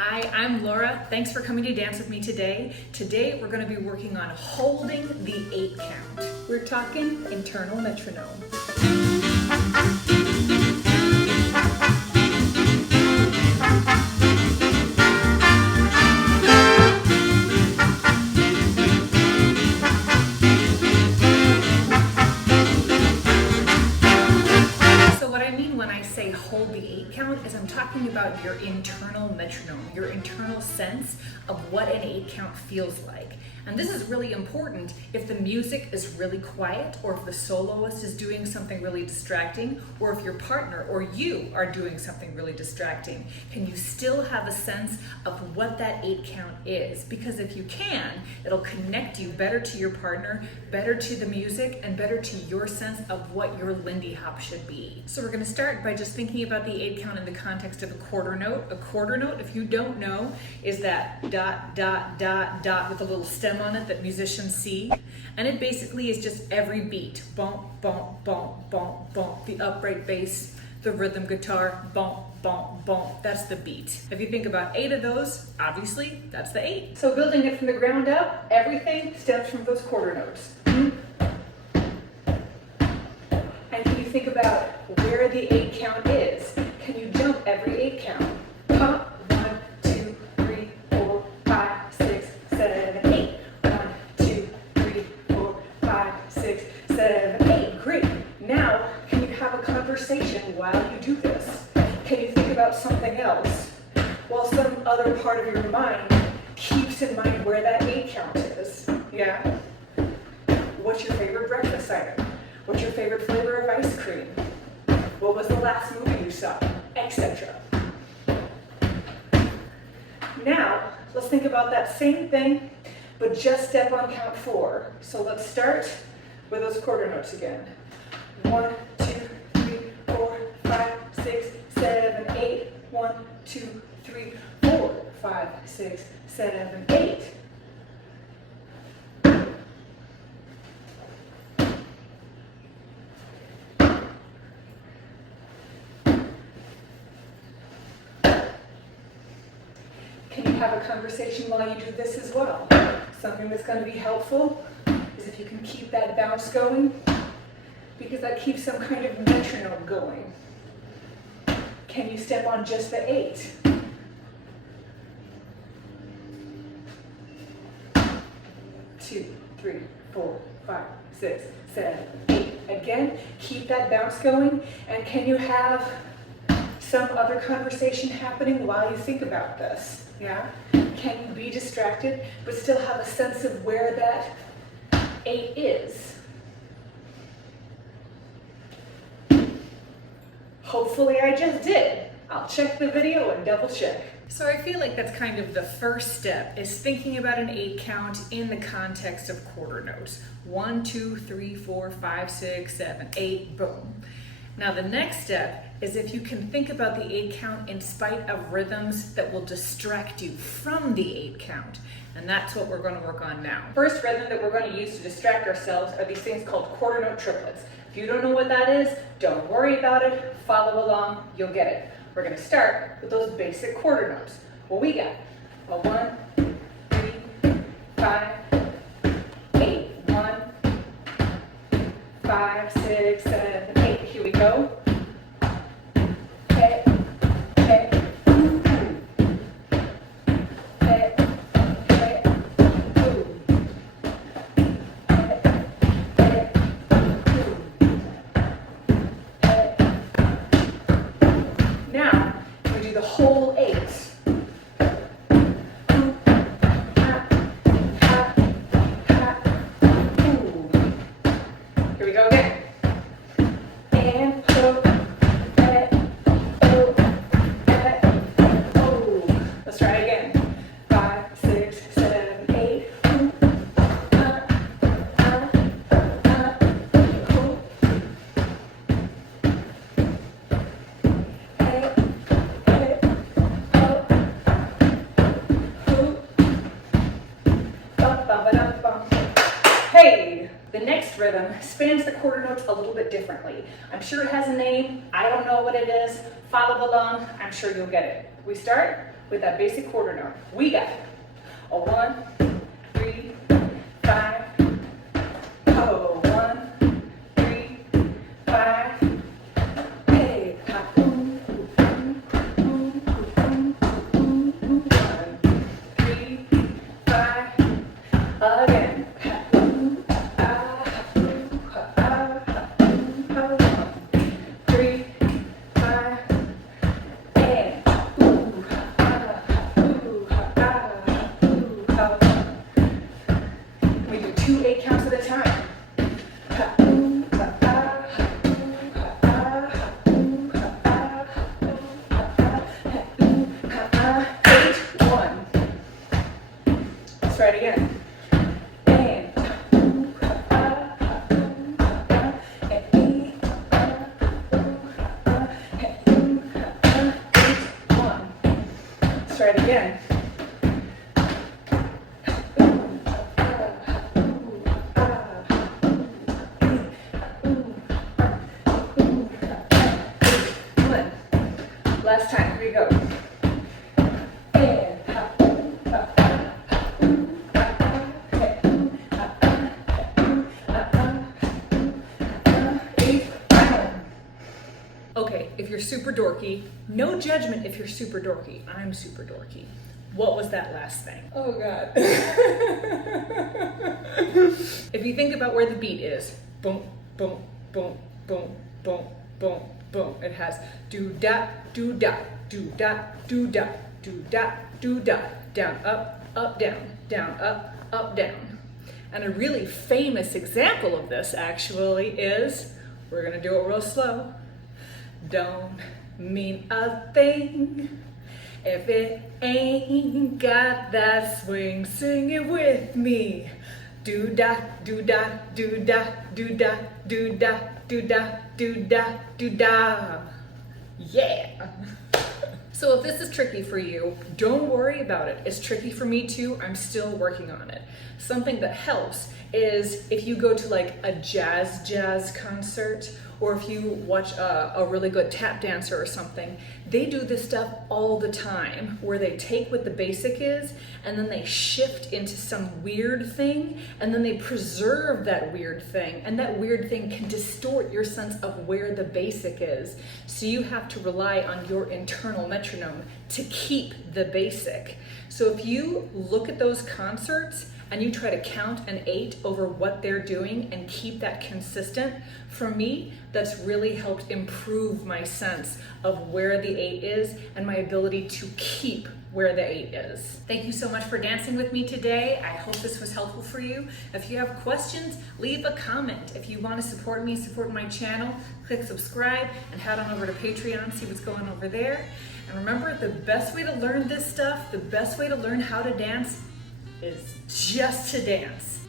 Hi, I'm Laura. Thanks for coming to dance with me today. Today we're going to be working on holding the 8 count. We're talking internal metronome. Hold the 8 count is I'm talking about your internal metronome, your internal sense of what an 8 count feels like. And this is really important if the music is really quiet, or if the soloist is doing something really distracting, or if your partner or you are doing something really distracting. Can you still have a sense of what that 8 count is? Because if you can, it'll connect you better to your partner, better to the music, and better to your sense of what your Lindy hop should be. So we're going to start by just thinking about the 8 count in the context of a quarter note. A quarter note, if you don't know, is that dot, dot, dot, dot with a little stem on it that musicians see. And it basically is just every beat. Bump, bump, bump, bump, bump. The upright bass, the rhythm guitar, bump, bump, bump. That's the beat. If you think about 8 of those, obviously, that's the 8. So building it from the ground up, everything stems from those quarter notes. And can you think about where the 8 count is? Can you jump every 8 count? Pop, 1, 2, 3, 4, 5, 6, 7, 8. 1, 2, 3, 4, 5, 6, 7, 8. Great. Now, can you have a conversation while you do this? Can you think about something else while some other part of your mind keeps in mind where that 8 count is? Yeah? What's your favorite breakfast item? What's your favorite flavor of ice cream? What was the last movie you saw? Etc. Now, let's think about that same thing, but just step on count 4. So let's start with those quarter notes again. 1, 2, 3, 4, 5, 6, 7, 8. 1, 2, 3, 4, 5, 6, 7, 8. Have a conversation while you do this as well. Something that's going to be helpful is if you can keep that bounce going, because that keeps some kind of metronome going. Can you step on just the 8? Two, 3, 4, 5, 6, 7, 8. Again, keep that bounce going. And can you have some other conversation happening while you think about this? Yeah? Can you be distracted but still have a sense of where that 8 is? Hopefully I just did. I'll check the video and double check. So I feel like that's kind of the first step, is thinking about an 8 count in the context of quarter notes. 1, 2, 3, 4, 5, 6, 7, 8, boom. Now the next step is if you can think about the 8 count in spite of rhythms that will distract you from the 8 count. And that's what we're going to work on now. First rhythm that we're going to use to distract ourselves are these things called quarter note triplets. If you don't know what that is, don't worry about it. Follow along, you'll get it. We're going to start with those basic quarter notes. What we got? A 1, 3, 5, 8. 1, 5, 6, 7, 8. Here we go. Hey, the next rhythm spans the quarter notes a little bit differently. I'm sure it has a name. I don't know what it is. Follow along. I'm sure you'll get it. We start with that basic quarter note. We got a 1, 3, 5. Oh, 1, 3, 5. Hey, ha, boom, boom, boom, boom, boom, boom, 1, 3, 5. Again. Ha, boom, ah, ha, boom, ha, ah, ha, boom, ha, 1, 3, 5. And ooh, ha, ah, ha, ooh, ha, ah, ha, ooh, ha. We do 2 8 counts at a time. Ha, ooh, ha, ah, ha, ooh, ha, ah, ha, ooh, ha, ah, ha, ooh, ha, ah, ha, ooh, ha, ah. 8, 1. Let's try it again. And ooh, ha, ah, ha, ooh, ha, ah, and 8, ah, ooh, ha, ah, and ooh, ha, ah. 8, 1. Let's try it again. Last time, here we go. And ha, ha, ha, ha, ooh, ha, ah, ha, ooh, ha, ah, ha, ooh, ha, ah, ha, 8, 1. Okay, if you're super dorky, no judgment if you're super dorky. I'm super dorky. What was that last thing? Oh God. If you think about where the beat is, boom, boom, boom, boom, boom, boom, boom. It has do da, do da, do da, do da, do da, do da, down, up, down, up, down. And a really famous example of this actually is, we're gonna do it real slow. Don't mean a thing if it ain't got that swing. Sing it with me. Do da, do da, do da, do da, do da, do da, do da, do da. Yeah. So if this is tricky for you, don't worry about it. It's tricky for me too. I'm still working on it. Something that helps is if you go to like a jazz concert, or if you watch a really good tap dancer or something, they do this stuff all the time where they take what the basic is and then they shift into some weird thing and then they preserve that weird thing, and that weird thing can distort your sense of where the basic is. So you have to rely on your internal metronome to keep the basic. So if you look at those concerts and you try to count an 8 over what they're doing and keep that consistent, for me, that's really helped improve my sense of where the 8 is and my ability to keep where the 8 is. Thank you so much for dancing with me today. I hope this was helpful for you. If you have questions, leave a comment. If you want to support me, support my channel, click subscribe and head on over to Patreon, see what's going on over there. And remember, the best way to learn this stuff, the best way to learn how to dance is just to dance.